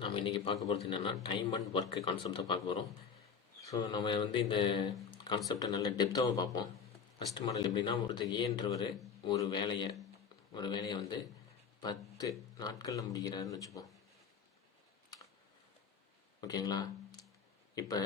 நம்ம இன்றைக்கி பார்க்க போகிறது என்னென்னா டைம் அண்ட் ஒர்க்கு கான்செப்ட் தான் பார்க்க போகிறோம். ஸோ நம்ம இந்த கான்செப்டை நல்ல டெப்த்தாக பார்ப்போம். ஃபஸ்ட் மாடல் எப்படின்னா, ஒருத்தர் ஏன்றவர் ஒரு வேலையை 10 நாட்களில் முடிக்கிறாருன்னு வச்சுப்போம். ஓகேங்களா? இப்போ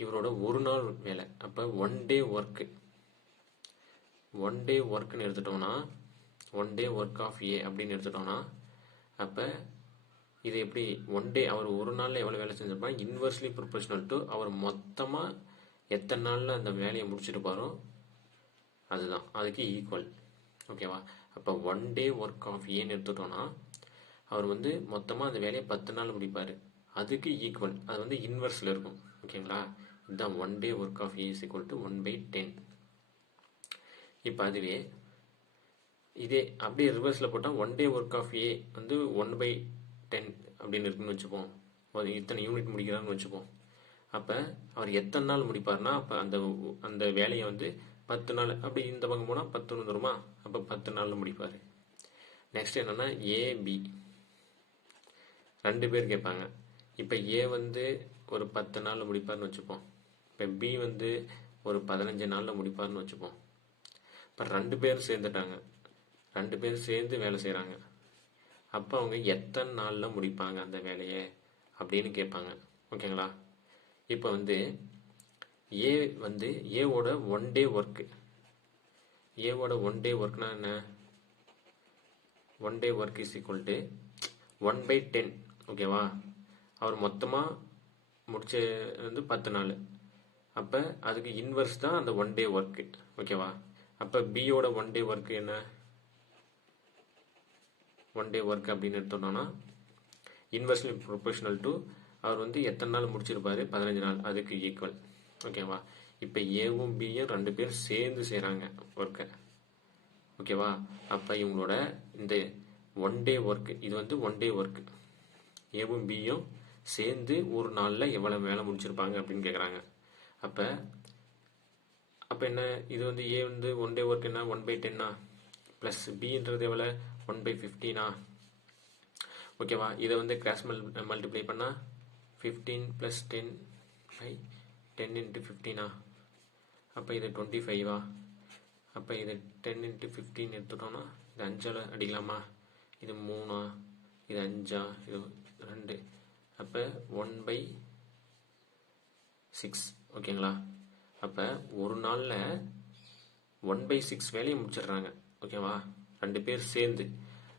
இவரோட ஒரு நாள் வேலை, அப்போ ஒன் டே ஒர்க்குன்னு எடுத்துட்டோம்னா, ஒன் டே ஒர்க் ஆஃப் ஏ அப்படின்னு எடுத்துட்டோம்னா, அப்போ இது எப்படி ஒன் டே அவர் ஒரு நாளில் எவ்வளோ வேலை செஞ்சிருப்பாங்க, இன்வெர்ஸ்லி ப்ரொபோஷனல் டு அவர் மொத்தமாக எத்தனை நாளில் அந்த வேலையை முடிச்சிருப்பாரோ அதுதான், அதுக்கு ஈக்குவல். ஓகேவா? அப்போ ஒன் டே ஒர்க் ஆஃப் ஏன்னு எடுத்துட்டோம்னா, அவர் மொத்தமாக அந்த வேலையை 10 நாள் முடிப்பார், அதுக்கு ஈக்குவல். அது இன்வெர்ஸில் இருக்கும். ஓகேங்களா? இதுதான் one day work of A is equal to 1/10. இப்போ அதுவே இதே அப்படியே ரிவர்ஸில் போட்டால் one day work of A 1/10 அப்படின்னு இருக்குன்னு வச்சுப்போம். இத்தனை யூனிட் முடிக்கிறான்னு வச்சுப்போம். அப்போ அவர் எத்தனை நாள் முடிப்பார்னா, அப்போ அந்த வேலையை 10 நாள், அப்படி இந்த பக்கம் போனால் 10 வந்துருமா, அப்போ 10 நாளில் முடிப்பார். நெக்ஸ்ட் என்னென்னா ஏபி, 2 பேர் கேட்பாங்க. இப்போ ஏ ஒரு 10 நாளில் முடிப்பார்னு வச்சுப்போம். இப்போ பி ஒரு 15 நாளில் முடிப்பார்னு வச்சுப்போம். இப்போ 2 பேர் சேர்ந்துட்டாங்க, 2 பேர் சேர்ந்து வேலை செய்கிறாங்க. அப்போ அவங்க எத்தனை நாளில் முடிப்பாங்க அந்த வேலையை அப்படின்னு கேட்பாங்க. ஓகேங்களா? இப்போ ஏ ஏவோட ஒன் டே ஒர்க்னா என்ன? One day work is equal to 1/10. ஓகேவா? அவர் மொத்தமாக முடிச்ச 10 நாள். அப்போ அதுக்கு இன்வெர்ஸ் தான் அந்த ஒன் டே ஒர்க்கு. ஓகேவா? அப்போ பியோட ஒன் டே ஒர்க்கு என்ன? ஒன் டே ஒர்க் அப்படின்னு எடுத்துட்டோம்னா, இன்வெர்ஸ்லி ப்ரொபோஷனல் டு அவர் எத்தனை நாள் முடிச்சிருப்பாரு, 15 நாள், அதுக்கு ஈக்குவல். ஓகேவா? இப்போ ஏவும் பியும் 2 பேர் சேர்ந்து செய்கிறாங்க ஒர்க்கை. ஓகேவா? அப்போ இவங்களோட இந்த ஒன் டே ஒர்க், இது ஒன் டே ஒர்க், ஏவும் பியும் சேர்ந்து ஒரு நாளில் எவ்வளோ வேலை முடிச்சிருப்பாங்க அப்படின்னு கேட்குறாங்க. அப்போ என்ன, இது ஏ ஒன் டே ஒர்க் என்ன 1/10 ப்ளஸ் பின்றது எவ்வளோ 1/15. ஓகேவா? இதை கிராஸ் மல்டிப்ளை பண்ணால் 15 + 10/10 × 15. அப்போ இது 25. அப்போ இது 10 × 15 எடுத்துட்டோம்னா, இது 5ஆல் அடிக்கலாமா? இது 3, இது 5, இது 2, அப்போ 1/6. ஓகேங்களா? அப்போ ஒரு நாளில் 1/6 வேலையை முடிச்சிடுறாங்க. ஓகேவா? 2 பேர் சேர்ந்து.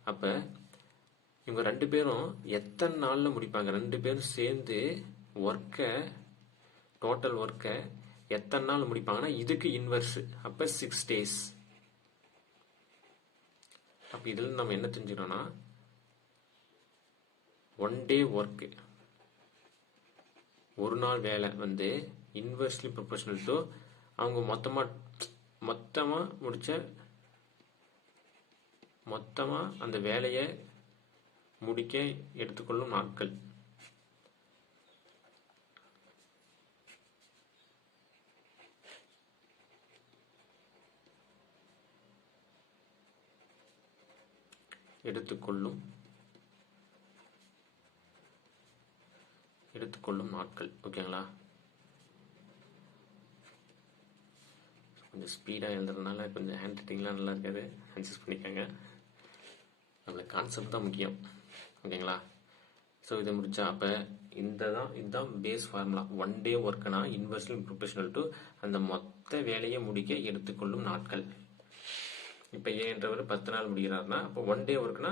அப்போ இவங்க 2 பேரும் எத்தனை நாளில் முடிப்பாங்க? 2 பேரும் சேர்ந்து டோட்டல் ஒர்க்கை எத்தனை நாள் முடிப்பாங்கன்னா, இதுக்கு இன்வெர்ஸ். அப்போ 6 days. அப்போ இதில் நம்ம என்ன தெரிஞ்சுக்கணும்னா, ஒன் டே ஒர்க்கு, ஒரு நாள் வேலை இன்வெர்ஸ்லி ப்ரொபோஷனல் டு அவங்க மொத்தமாக அந்த வேலையை முடிக்க எடுத்துக்கொள்ளும் நாட்கள். எடுத்துக்கொள்ளும் நாட்கள். ஓகேங்களா? கொஞ்சம் ஸ்பீடாக எழுதுறதுனால கொஞ்சம் ஹேண்ட் ரைட்டிங்லாம் நல்லா இருக்காது, அட்ஜஸ்ட் பண்ணிக்கோங்க. நம்மளுக்கு கான்செப்ட் தான் முக்கியம். ஓகேங்களா? ஸோ இதை முடிச்சா, அப்போ இதுதான் பேஸ் ஃபார்முலா. ஒன் டே ஒர்க்குனா இன்வெர்ஸ்லி ப்ரொபோஷனல் டு அந்த மொத்த வேலையை முடிக்க எடுத்துக்கொள்ளும் நாட்கள். இப்போ ஏன்றவர் 10 நாள் முடிக்கிறாருன்னா, அப்போ ஒன் டே ஒர்க்குனா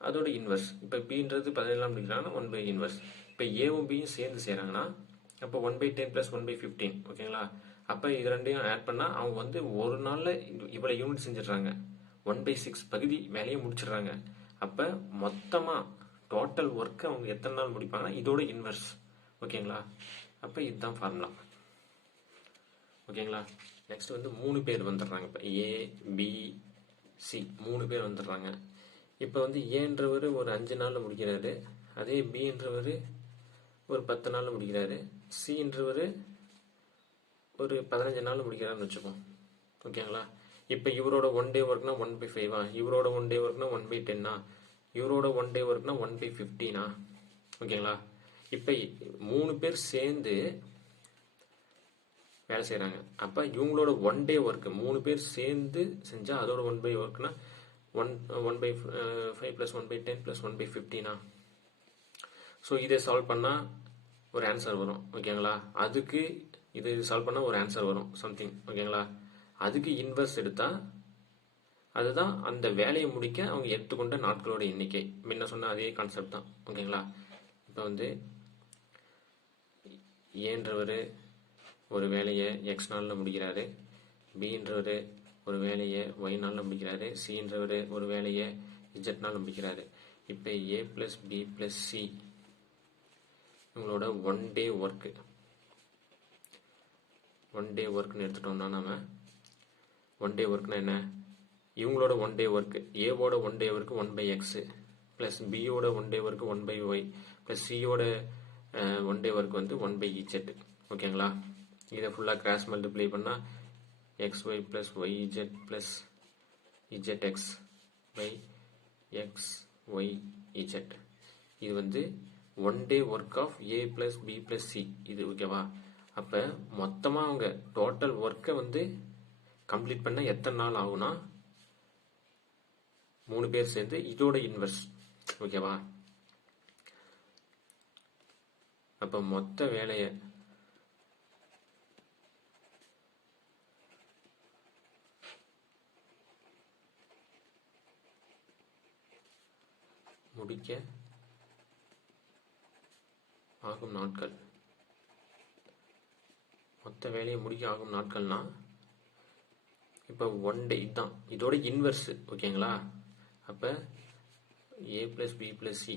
அதோட இன்வெர்ஸ். இப்போ பின்றது 17 நாள் முடிக்கிறாங்கன்னா 1/1. இப்போ ஏவும் பியும் சேர்ந்து செய்கிறாங்கன்னா, அப்போ 1/10 + 1/15. ஓகேங்களா? அப்போ இது ரெண்டையும் ஆட் பண்ணால் அவங்க ஒரு நாளில் இவ்வளோ யூனிட் செஞ்சிடுறாங்க, 1/6 பகுதி வேலையை முடிச்சிடுறாங்க. அப்போ மொத்தமாக டோட்டல் ஒர்க்கு அவங்க எத்தனை நாள் முடிப்பாங்கன்னா, இதோட இன்வெர்ஸ். ஓகேங்களா? அப்போ இதுதான் ஃபார்முலா. ஓகேங்களா? நெக்ஸ்ட் 3 பேர் வந்துடுறாங்க. இப்போ ஏ பி சி 3 பேர் வந்துடுறாங்க. இப்போ ஏன்றவர் ஒரு 5 நாளில் முடிக்கிறாரு, அதே பின்றவர் ஒரு 10 நாளில் முடிக்கிறாரு, சின்றவர் ஒரு 15 நாள் முடிக்கிறான்னு வச்சுப்போம். ஓகேங்களா? இப்போ இவரோட ஒன் டே ஒர்க்னா 1/5, இவரோட ஒன் டே ஒர்க்னா 1/10, இவரோட ஒன் டே ஒர்க்னா 1/15. ஓகேங்களா? இப்போ 3 பேர் சேர்ந்து வேலை செய்கிறாங்க. அப்போ இவங்களோட 1 டே ஒர்க்கு 3 பேர் சேர்ந்து செஞ்சால் அதோட 1 பை ஒர்க்னா 1/5 + 1/10 + 1/15. ஸோ இதை சால்வ் பண்ணால் ஒரு ஆன்சர் வரும். ஓகேங்களா? அதுக்கு இது சால்வ் பண்ணால் ஒரு ஆன்சர் வரும் சம்திங். ஓகேங்களா? அதுக்கு இன்வெர்ஸ் எடுத்தால் அதுதான் அந்த வேலையை முடிக்க அவங்க எடுத்துக்கொண்ட நாட்களோட எண்ணிக்கை. முன்ன சொன்ன அதே கான்செப்ட் தான். ஓகேங்களா? இப்போ வந்து ஏன்றவர் ஒரு வேலையை எக்ஸ் நாளில் முடிக்கிறாரு, பின்றவர் ஒரு வேலையை ஒய் நாளில் முடிக்கிறாரு, சின்றவர் ஒரு வேலையை இஜெட் நாளில் முடிக்கிறாரு. இப்போ ஏ ப்ளஸ் பி ப்ளஸ் சி இவங்களோட 1 டே ஒர்க்கு 1 டே ஒர்க்குன்னு எடுத்துட்டோம்னா நம்ம 1 டே ஒர்க்னா என்ன? இவங்களோட 1 டே ஒர்க்கு ஏவோட 1 டே ஒர்க்கு 1/x ப்ளஸ் பியோட 1 டே ஒர்க்கு 1/y ப்ளஸ் சியோட 1 டே ஒர்க் வந்து 1/z. ஓகேங்களா? இதை ஃபுல்லாக கிராஸ் மல்டிப்ளை பண்ணால் xy plus yz plus zx by xyz. இது வந்து 1 day work of A plus B plus C. இது ஓகேவா? அப்போ மொத்தமாக அவங்க டோட்டல் ஒர்க்கை வந்து கம்ப்ளீட் பண்ண எத்தனை நாள் ஆகுனா 3 பேர் சேர்ந்து இதோட இன்வெர்ஸ். ஓகேவா? அப்போ மொத்த வேலையை முடிக்க ஆகும் நாட்கள், மொத்த வேலையை முடிக்க ஆகும் நாட்கள்னா இப்போ 1 டே இதுதான் இதோட இன்வெர்ஸ். ஓகேங்களா? அப்போ A plus B plus C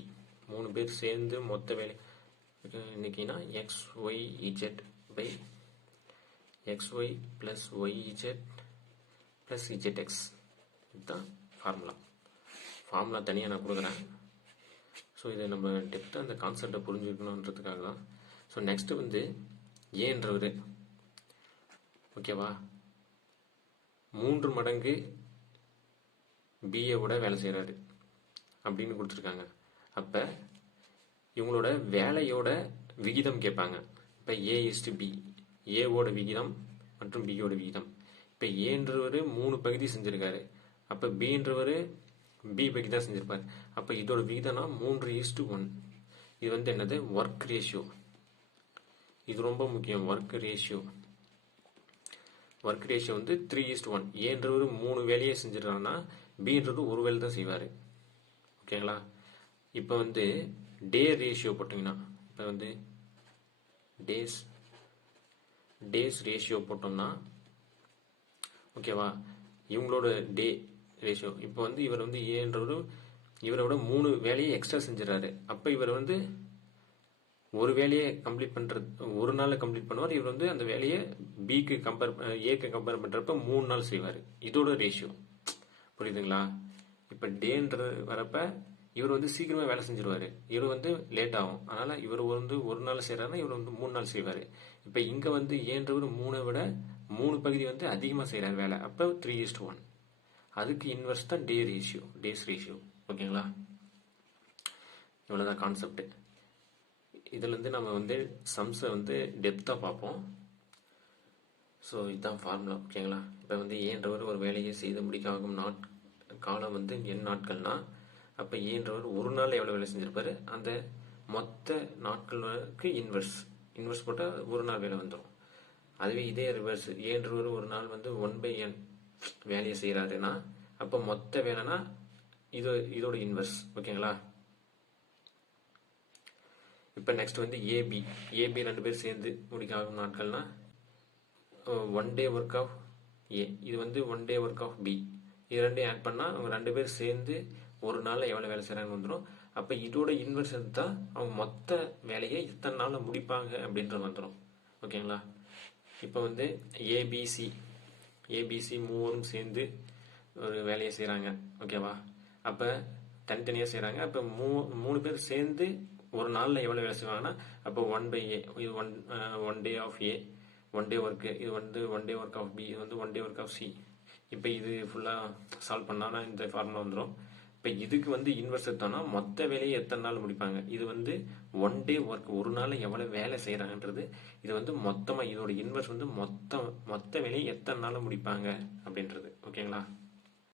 3 பேர் சேர்ந்து மொத்த வேலை இன்னைக்குன்னா xyz by xy plus yz plus zx. இதுதான் ஃபார்முலா தனியாக நான் கொடுக்குறேன். ஸோ இதை நம்ம டெப்த்தாக அந்த கான்செப்டை புரிஞ்சுக்கணுன்றதுக்காக தான். ஸோ நெக்ஸ்ட்டு வந்து ஏன்றவர் ஓகேவா 3 மடங்கு பிஏ விட வேலை செய்கிறாரு அப்படின்னு கொடுத்துருக்காங்க. அப்போ இவங்களோட வேலையோட விகிதம் கேட்பாங்க. இப்போ A/B ஏவோட விகிதம் மற்றும் பியோட விகிதம். இப்போ ஏன்றவர் 3 பகுதி செஞ்சுருக்காரு. அப்போ பின்றவர் பி பகுதி தான் செஞ்சிருப்பார். அப்போ இதோட விகிதம்னா 3:1. இது வந்து என்னது? Work ratio. இது ரொம்ப முக்கியம். ஒர்க் ரேஷியோ வந்து 3:1. ஏன்றவர் 3 வேலையை செஞ்சிடறாங்கன்னா பின்றது ஒரு வேலை தான் செய்வார். ஓகேங்களா? இப்போ வந்து டே ரேஷியோ போட்டிங்கன்னா இப்போ வந்து டேஸ் ரேஷியோ போட்டோம்னா ஓகேவா இவங்களோட டே ரேஷியோ இப்போ வந்து இவர் வந்து ஏன்றவர் இவரோட 3 வேலையை எக்ஸ்ட்ரா செஞ்சிடறாரு. அப்போ இவர் வந்து ஒரு வேலையை கம்ப்ளீட் பண்ணுறது ஒரு நாளில் கம்ப்ளீட் பண்ணுவார். இவர் வந்து அந்த வேலையை ஏக்கு கம்பேர் பண்ணுறப்ப 3 நாள் செய்வார். இதோட ரேஷியோ புரியுதுங்களா? இப்போ டேன்ற வரப்ப இவர் வந்து சீக்கிரமாக வேலை செஞ்சிருவார், இவர் வந்து லேட் ஆகும். அதனால் இவர் வந்து ஒரு நாள் செய்கிறாருன்னா இவர் வந்து 3 நாள் செய்வார். இப்போ இங்கே வந்து ஏன்றவர் 3 விட 3 பகுதி வந்து அதிகமாக செய்கிறார் வேலை. அப்போ 3:1. அதுக்கு இன்வெர்ஸ் தான் டேஸ் ரேஷியோ. ஓகேங்களா? இவ்வளோதான் கான்செப்ட். இதுலேருந்து நம்ம வந்து சம்ஸை வந்து டெப்த்தாக பார்ப்போம். ஸோ இதுதான் ஃபார்முலா. ஓகேங்களா? இப்போ வந்து ஏன்றவர் ஒரு வேலையை செய்து முடிக்க ஆகும் காலம் வந்து என் நாட்கள்னா அப்போ ஏன்றவர் ஒரு நாள் எவ்வளோ வேலை செஞ்சிருப்பாரு அந்த மொத்த நாட்களுக்கு இன்வெர்ஸ் போட்டால் ஒரு நாள் வேலை வந்துடும். அதுவே இதே ரிவர்ஸ் ஏன்றவர் ஒரு நாள் வந்து 1/n வேலையை செய்கிறாருன்னா அப்போ மொத்த வேலைனா இதோட இன்வெர்ஸ். ஓகேங்களா? இப்போ நெக்ஸ்ட் வந்து ஏபி 2 பேர் சேர்ந்து முடிக்க ஆகும் நாட்கள்னா 1 டே ஒர்க் ஆஃப் ஏ, இது வந்து 1 டே ஒர்க் ஆஃப் பி. இது ரெண்டையும் ஆட் பண்ணால் அவங்க 2 பேர் சேர்ந்து ஒரு நாளில் எவ்வளோ வேலை செய்கிறாங்க வந்துடும். அப்போ இதோட இன்வெர்ஸ் எடுத்தால் அவங்க மொத்த வேலையை இத்தனை நாளில் முடிப்பாங்க அப்படின்றது வந்துடும். ஓகேங்களா? இப்போ வந்து ஏபிசி மூவரும் சேர்ந்து ஒரு வேலையை செய்கிறாங்க. ஓகேவா? அப்போ தனித்தனியாக செய்கிறாங்க. அப்போ 3 பேர் சேர்ந்து ஒரு நாளில் எவ்வளோ வேலை செய்வாங்கன்னா அப்போ 1/A இது 1 டே ஆஃப் ஏ 1 டே ஒர்க்கு, இது வந்து 1 டே ஒர்க் ஆஃப் பி, இது வந்து 1 டே ஒர்க் ஆஃப் சி. இப்போ இது ஃபுல்லாக சால்வ் பண்ணால் இந்த ஃபார்முலா வந்துடும். இப்போ இதுக்கு வந்து இன்வெர்ஸ் எடுத்தோம்னா மொத்த வேலையை எத்தனை நாள் முடிப்பாங்க. இது வந்து ஒன் டே ஒர்க், ஒரு நாள் எவ்வளவு வேலை செய்யறாங்கன்றது. இது வந்து மொத்தமா இதோட இன்வெர்ஸ் வந்து மொத்த வேலையை எத்தனை நாள் முடிப்பாங்க அப்படின்றது. ஓகேங்களா?